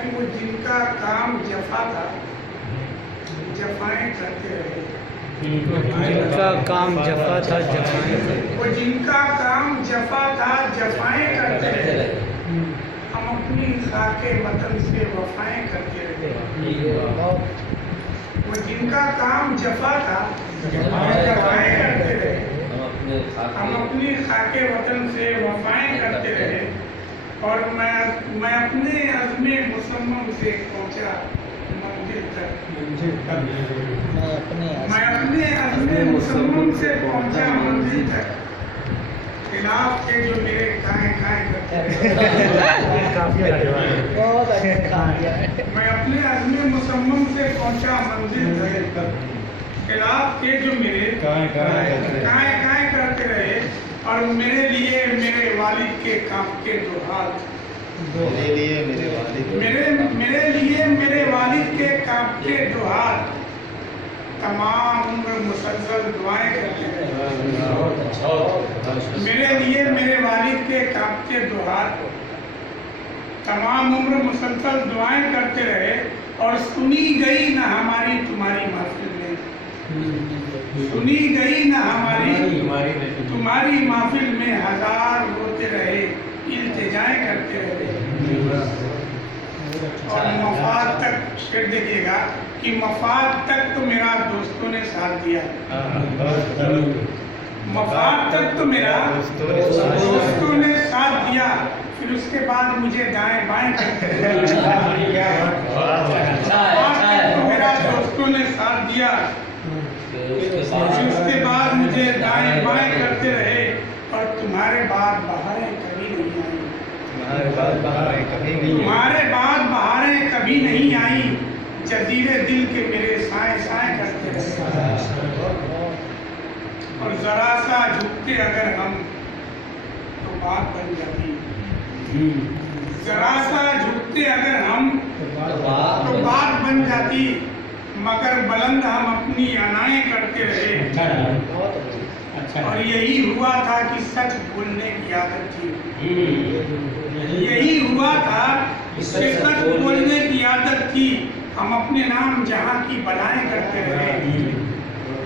कि वो जिनका काम जफा था जफाएं करते रहे। जिनका काम जफा था जफाएं वो जिनका काम जफा था जफाएं करते रहे, हम अपनी खाके वतन से वफाएं करते रहे। वो जिनका काम जफा था जफाएं करते रहे, हम अपनी खाके वतन से वफाएं करते रहे। और मैं अपने अज़्मे मुसम्मम से पहुंचा मंजिल तक। मैं अपने अज़्मे मुसम्मम से पहुंचा मंजिल तक। खिलाफ के जो मेरे काएं करते मैं अपने अज़्मे मुसम्मम से पहुंचा मंजिल तक। खिलाफ के जो मेरे काएं करते रहे, और मेरे लिए मेरे वालिद के कांपते दो हाथ। मेरे लिए मेरे वालिद के कांपते दो हाथ, तमाम उम्र मुसलसल दुआएं करते रहे। मेरे लिए मेरे वालिद के कांपते दो हाथ, तमाम उम्र मुसलसल दुआएं करते रहे। और सुनी गई न हमारी तुम्हारी महफिल में, सुनी गई न हमारी तुम्हारी महफिल में, हजार रोते रहे, इल्तिजाएं करते रहे। और मफाद तक फिर देखिएगा कि मफाद तक तो मेरा दोस्तों ने साथ दिया, मफाद तक तो मेरा दोस्तों ने साथ दिया। फिर उसके बाद मुझे दाएं बाएं करते रहे। तो मेरा दोस्तों ने साथ दिया, उसके बाद मुझे दाएं बाएं करते रहे। और तुम्हारे बाद बहारें कभी नहीं आई, तुम्हारे बाद बहारें कभी नहीं आई। जजीरे दिल के मेरे साए साए करते रहे। और जरा सा झुकते अगर हम तो बात बन जाती, जरा सा झुकते अगर हम तो बात बन जाती। मगर बुलंद हम अपनी अनाएं करते रहे। और यही हुआ था कि सच बोलने की आदत थी, यही हुआ था कि सच बोलने की आदत थी। हम अपने नाम जहाँ की बलाएं करते रहे।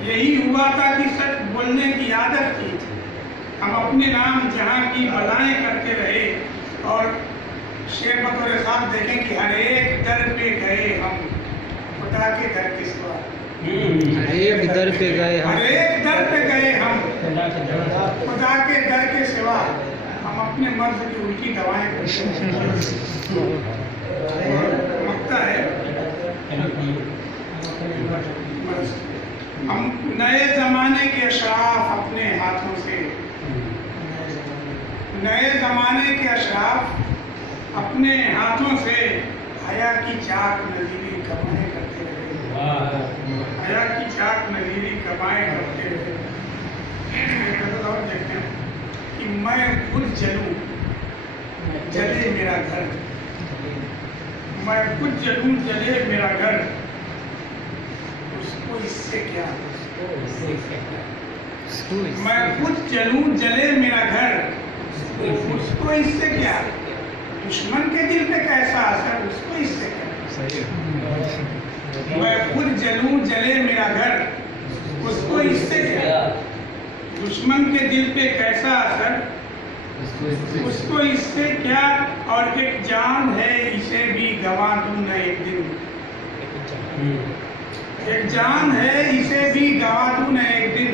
यही हुआ था कि सच बोलने की आदत थी, हम अपने नाम जहाँ की बलाएं करते रहे। और शेर बतौर साहब देखें कि हर एक दर पे गए हम, खुदा के दर के सिवा, हर एक दर पे गए हम, हर एक दर पे गए हम, खुदा के दर के सिवा। हम अपने मर्ज की उल्टी दवाएं करते मकता है। हम नए जमाने के अशराफ अपने हाथों से, नए जमाने के अशराफ अपने हाथों से हया की चाक नजीरी कमाएं करते रहे। हया की चाक नजीरी कमाएं करते रहे। और देखते हैं कि मैं खुद जलूं जले मेरा घर, मैं खुद जलूं जले मेरा घर, उसको इससे क्या। मैं खुद जलूं जले मेरा घर, उसको इससे क्या। दुश्मन के दिल पे कैसा असर, उसको इससे क्या। मैं खुद जलूं जले मेरा घर, उसको इससे क्या। दुश्मन के दिल पे कैसा असर, उसको इससे क्या। और एक जान है इसे भी गंवा दूं न एक दिन, एक जान है इसे भी गंवा दूं न एक दिन।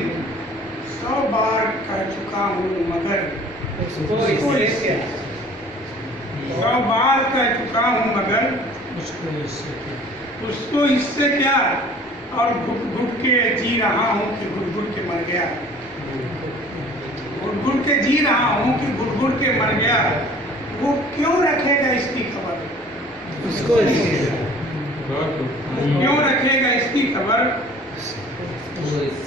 100 बार कह चुका हूँ मगर उसको इससे क्या। 100 बार कह चुका हूँ मगर उसको इससे क्या। और घुट घुट के जी रहा हूँ कि घुट घुट के मर गया, घुट घुट के जी रहा हूँ कि घुट घुट के मर गया। वो क्यों रखेगा इसकी खबर, उसको क्यों रखेगा इसकी खबर,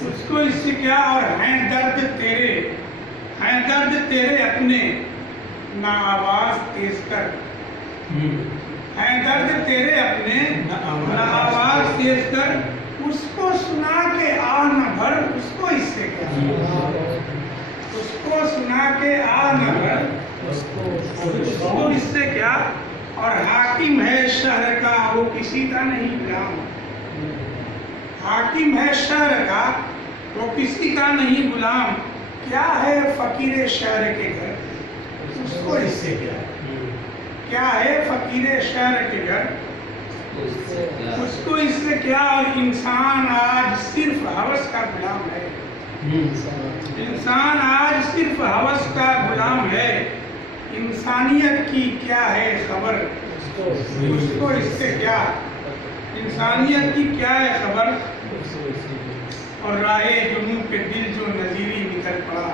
उसको इससे क्या। और हैं दर्द तेरे, हैं दर्द तेरे अपने, ना आवाज तेज कर। हैं दर्द तेरे अपने, ना आवाज तेज कर। उसको सुना के आ न भर, उसको इससे क्या। उसको सुना के आ न भर, उसको इससे क्या। और हाकिम है शहर का, वो किसी का नहीं गुलाम। हाकिम है शहर का, वो किसी का नहीं गुलाम। क्या है फकीर शहर के घर, उसको इससे क्या है फकीर शहर के घर, उसको इससे क्या। और इंसान आज सिर्फ हवस का गुलाम है। इंसान आज सिर्फ हवस का गुलाम है। इंसानियत की क्या है खबर, उसको इससे क्या। इंसानियत की क्या है खबर। और राहे जुनून पे दिल जो नजीरी निकल पड़ा,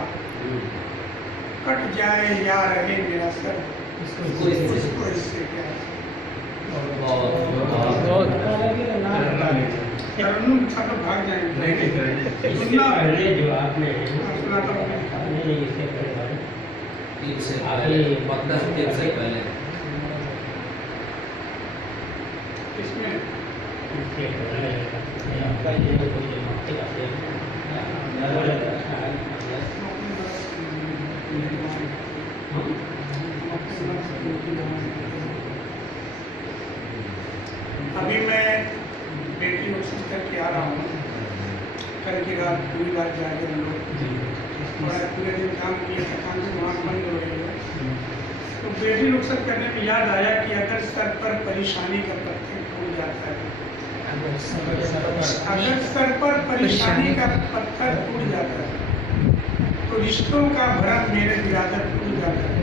कट जाए या रहे मेरा सर, उसको इससे क्या। तरन्नुम सब लोग भाग जाएंगे। सुनना है जो आपने सुना तो पहले इसमें अभी मैं बेटी कोशिश करके आ रहा हूँ। कल की रात पूरी रात जागे हम लोग और पूरे दिन काम किए, थकान से वहाँ बंद हो रही है। तो बेटी रुखसत करने में याद आया कि अगर सर पर परेशानी का पत्थर टूट जाता है, अगर सर पर परेशानी का पत्थर टूट जाता है तो रिश्तों का भरम मेरे बिरादर टूट जाता है।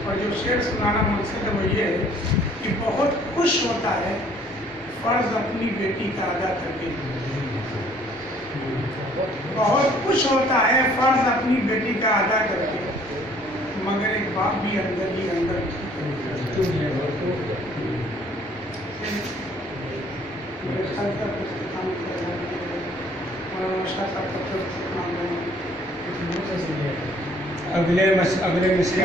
और जो शेर सुनाना मकसद है वो ये है कि बहुत खुश होता है फर्ज अपनी बेटी का अदा करके, बहुत खुश होता है फर्ज अपनी बेटी का अदा करके, मगर एक बाप भी अंदर ही अंदर अगले मिसरे